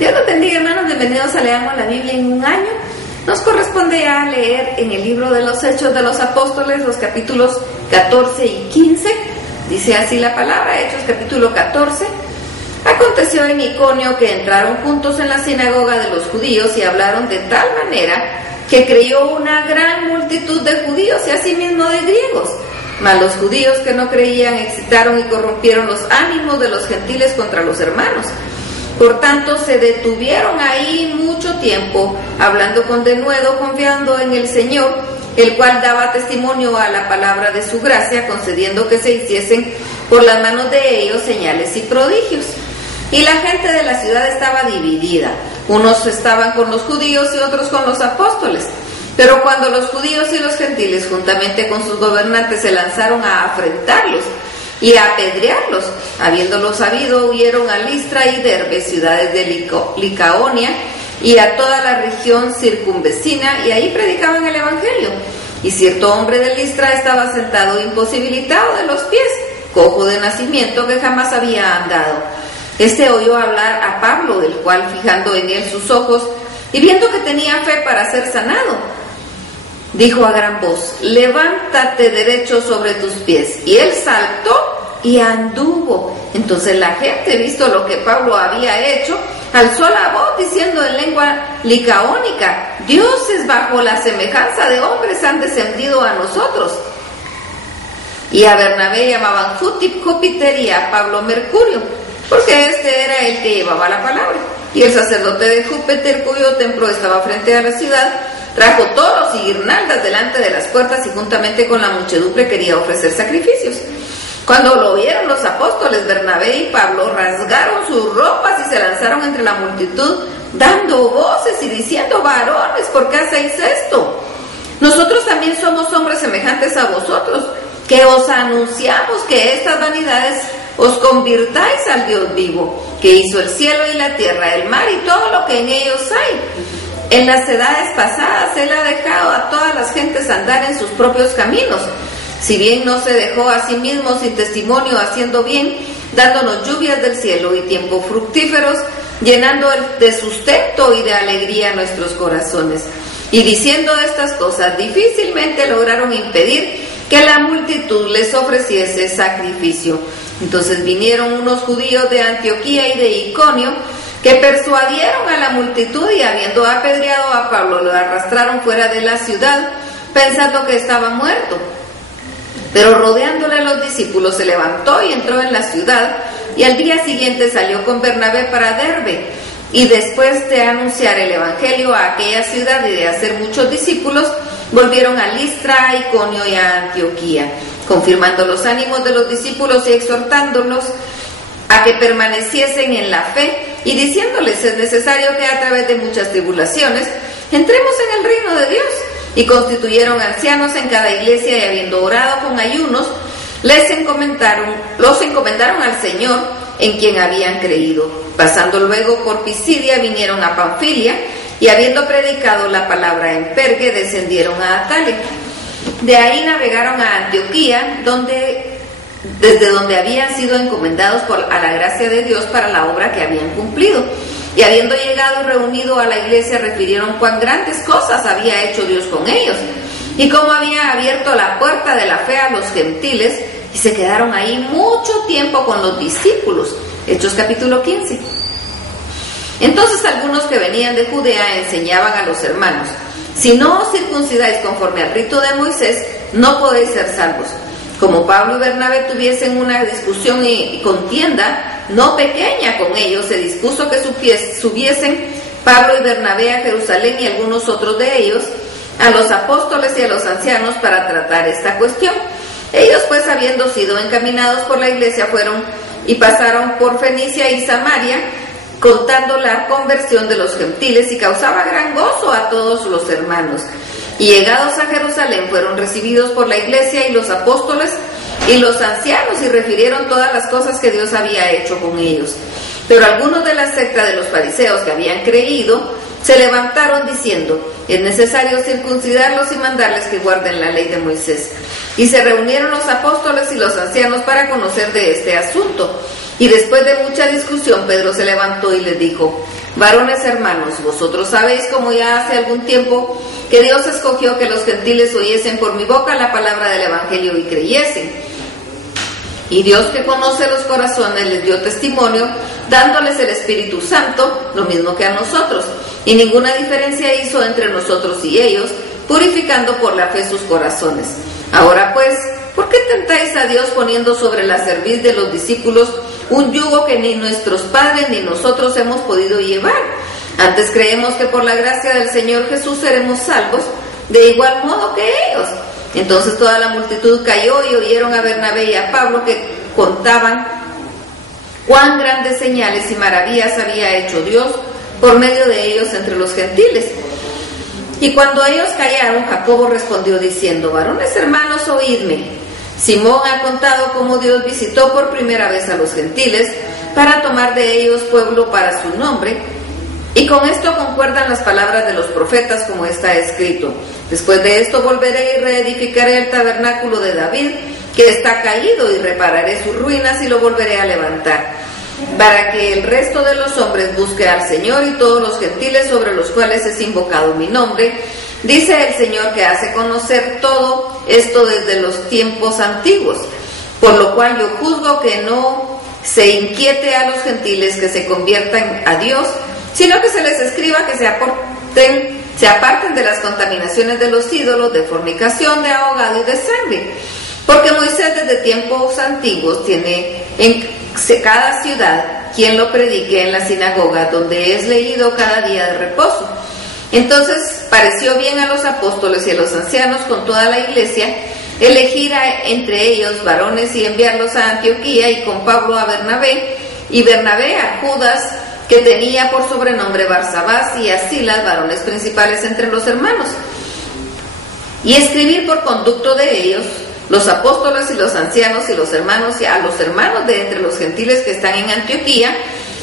Dios los bendiga, hermanos, bienvenidos a Leamos la Biblia en un año. Nos corresponde ya leer en el libro de los Hechos de los Apóstoles los capítulos 14 y 15. Dice así la palabra, Hechos capítulo 14. Aconteció en Iconio que entraron juntos en la sinagoga de los judíos y hablaron de tal manera que creyó una gran multitud de judíos y asimismo de griegos. Mas los judíos que no creían excitaron y corrompieron los ánimos de los gentiles contra los hermanos. Por tanto, se detuvieron ahí mucho tiempo, hablando con denuedo, confiando en el Señor, el cual daba testimonio a la palabra de su gracia, concediendo que se hiciesen por las manos de ellos señales y prodigios. Y la gente de la ciudad estaba dividida. Unos estaban con los judíos y otros con los apóstoles. Pero cuando los judíos y los gentiles, juntamente con sus gobernantes, se lanzaron a afrentarlos y a apedrearlos, habiéndolo sabido, huyeron a Listra y Derbe, ciudades de Licaonia, y a toda la región circunvecina, y ahí predicaban el evangelio. Y cierto hombre de Listra estaba sentado imposibilitado de los pies, cojo de nacimiento, que jamás había andado. Este oyó hablar a Pablo, del cual, fijando en él sus ojos y viendo que tenía fe para ser sanado, dijo a gran voz: levántate derecho sobre tus pies. Y él saltó y anduvo. Entonces la gente, visto lo que Pablo había hecho, alzó la voz diciendo en lengua licaónica: dioses bajo la semejanza de hombres han descendido a nosotros. Y a Bernabé llamaban Júpiter y a Pablo Mercurio, porque este era el que llevaba la palabra. Y el sacerdote de Júpiter, cuyo templo estaba frente a la ciudad, trajo toros y guirnaldas delante de las puertas y juntamente con la muchedumbre quería ofrecer sacrificios. Cuando lo oyeron los apóstoles, Bernabé y Pablo rasgaron sus ropas y se lanzaron entre la multitud, dando voces y diciendo: varones, ¿por qué hacéis esto? Nosotros también somos hombres semejantes a vosotros, que os anunciamos que estas vanidades os convirtáis al Dios vivo, que hizo el cielo y la tierra, el mar y todo lo que en ellos hay. En las edades pasadas Él ha dejado a todas las gentes andar en sus propios caminos, si bien no se dejó a sí mismo sin testimonio, haciendo bien, dándonos lluvias del cielo y tiempos fructíferos, llenando de sustento y de alegría nuestros corazones. Y diciendo estas cosas, difícilmente lograron impedir que la multitud les ofreciese sacrificio. Entonces vinieron unos judíos de Antioquía y de Iconio, que persuadieron a la multitud y, habiendo apedreado a Pablo, lo arrastraron fuera de la ciudad, pensando que estaba muerto. Pero rodeándole a los discípulos, se levantó y entró en la ciudad, y al día siguiente salió con Bernabé para Derbe. Y después de anunciar el evangelio a aquella ciudad y de hacer muchos discípulos, volvieron a Listra, a Iconio y a Antioquía, confirmando los ánimos de los discípulos y exhortándolos a que permaneciesen en la fe, y diciéndoles: es necesario que a través de muchas tribulaciones entremos en el reino de Dios. Y constituyeron ancianos en cada iglesia, y habiendo orado con ayunos, los encomendaron al Señor, en quien habían creído. Pasando luego por Pisidia, vinieron a Panfilia, y habiendo predicado la palabra en Pergue, descendieron a Atalia. De ahí navegaron a Antioquía, desde donde habían sido encomendados a la gracia de Dios para la obra que habían cumplido. Y habiendo llegado y reunido a la iglesia, refirieron cuán grandes cosas había hecho Dios con ellos, y cómo había abierto la puerta de la fe a los gentiles, y se quedaron ahí mucho tiempo con los discípulos. Hechos capítulo 15. Entonces algunos que venían de Judea enseñaban a los hermanos: si no os circuncidáis conforme al rito de Moisés, no podéis ser salvos. Como Pablo y Bernabé tuviesen una discusión y contienda no pequeña con ellos, se dispuso que subiesen Pablo y Bernabé a Jerusalén y algunos otros de ellos a los apóstoles y a los ancianos para tratar esta cuestión. Ellos, pues, habiendo sido encaminados por la iglesia, fueron y pasaron por Fenicia y Samaria, contando la conversión de los gentiles, y causaba gran gozo a todos los hermanos. Y llegados a Jerusalén, fueron recibidos por la iglesia y los apóstoles y los ancianos, y refirieron todas las cosas que Dios había hecho con ellos. Pero algunos de la secta de los fariseos que habían creído se levantaron diciendo: es necesario circuncidarlos y mandarles que guarden la ley de Moisés. Y se reunieron los apóstoles y los ancianos para conocer de este asunto. Y después de mucha discusión, Pedro se levantó y les dijo: Varones hermanos, vosotros sabéis, como ya hace algún tiempo, que Dios escogió que los gentiles oyesen por mi boca la palabra del Evangelio y creyesen. Y Dios, que conoce los corazones, les dio testimonio, dándoles el Espíritu Santo, lo mismo que a nosotros. Y ninguna diferencia hizo entre nosotros y ellos, purificando por la fe sus corazones. Ahora pues, ¿por qué tentáis a Dios poniendo sobre la cerviz de los discípulos un yugo que ni nuestros padres ni nosotros hemos podido llevar? Antes creemos que por la gracia del Señor Jesús seremos salvos, de igual modo que ellos. Entonces toda la multitud cayó y oyeron a Bernabé y a Pablo que contaban cuán grandes señales y maravillas había hecho Dios por medio de ellos entre los gentiles. Y cuando ellos callaron, Jacobo respondió diciendo: varones hermanos, oídme. Simón ha contado cómo Dios visitó por primera vez a los gentiles para tomar de ellos pueblo para su nombre, y con esto concuerdan las palabras de los profetas, como está escrito: después de esto volveré y reedificaré el tabernáculo de David, que está caído, y repararé sus ruinas y lo volveré a levantar, para que el resto de los hombres busque al Señor, y todos los gentiles sobre los cuales es invocado mi nombre, dice el Señor, que hace conocer todo esto desde los tiempos antiguos. Por lo cual yo juzgo que no se inquiete a los gentiles que se conviertan a Dios, sino que se les escriba que se aparten de las contaminaciones de los ídolos, de fornicación, de ahogado y de sangre. Porque Moisés desde tiempos antiguos tiene en cada ciudad quien lo predique en la sinagoga, donde es leído cada día de reposo. Entonces pareció bien a los apóstoles y a los ancianos con toda la iglesia elegir entre ellos varones y enviarlos a Antioquía, y con Pablo a Bernabé, y Bernabé a Judas, que tenía por sobrenombre Barsabás, y a Silas, varones principales entre los hermanos, y escribir por conducto de ellos los apóstoles y los ancianos y los hermanos, y a los hermanos de entre los gentiles que están en Antioquía,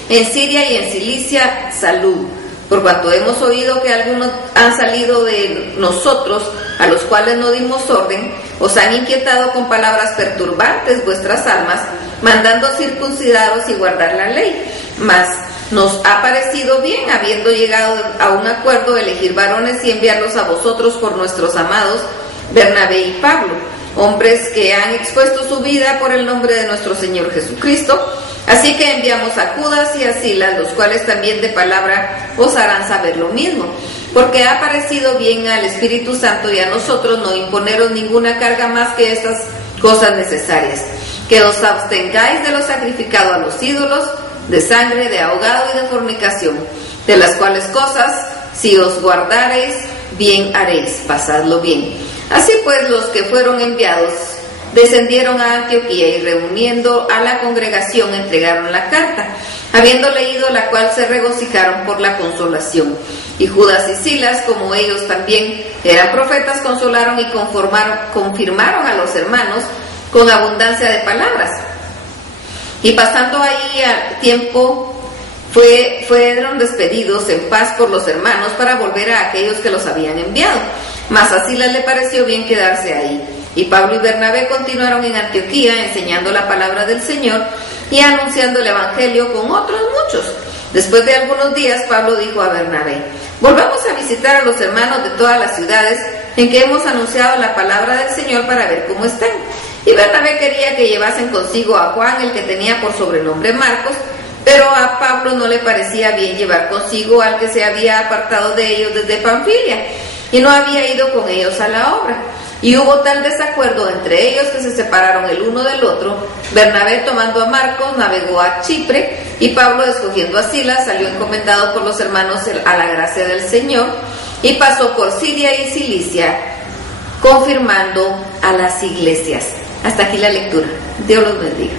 en Siria y en Cilicia, salud. Por cuanto hemos oído que algunos han salido de nosotros, a los cuales no dimos orden, os han inquietado con palabras perturbantes vuestras almas, mandando circuncidaros y guardar la ley. Mas nos ha parecido bien, habiendo llegado a un acuerdo, elegir varones y enviarlos a vosotros por nuestros amados Bernabé y Pablo, hombres que han expuesto su vida por el nombre de nuestro Señor Jesucristo. Así que enviamos a Judas y a Silas, los cuales también de palabra os harán saber lo mismo, porque ha parecido bien al Espíritu Santo y a nosotros no imponeros ninguna carga más que estas cosas necesarias: que os abstengáis de lo sacrificado a los ídolos, de sangre, de ahogado y de fornicación, de las cuales cosas, si os guardareis, bien haréis, pasadlo bien. Así pues, los que fueron enviados descendieron a Antioquía, y reuniendo a la congregación entregaron la carta, habiendo leído la cual se regocijaron por la consolación. Y Judas y Silas, como ellos también eran profetas, consolaron y confirmaron a los hermanos con abundancia de palabras. Y pasando ahí al tiempo, fueron despedidos en paz por los hermanos para volver a aquellos que los habían enviado. Mas a Silas le pareció bien quedarse ahí. Y Pablo y Bernabé continuaron en Antioquía, enseñando la palabra del Señor y anunciando el Evangelio con otros muchos. Después de algunos días, Pablo dijo a Bernabé: volvamos a visitar a los hermanos de todas las ciudades en que hemos anunciado la palabra del Señor, para ver cómo están. Y Bernabé quería que llevasen consigo a Juan, el que tenía por sobrenombre Marcos, pero a Pablo no le parecía bien llevar consigo al que se había apartado de ellos desde Panfilia, y no había ido con ellos a la obra. Y hubo tal desacuerdo entre ellos que se separaron el uno del otro. Bernabé, tomando a Marcos, navegó a Chipre, y Pablo, escogiendo a Silas, salió encomendado por los hermanos a la gracia del Señor, y pasó por Siria y Cilicia, confirmando a las iglesias. Hasta aquí la lectura. Dios los bendiga.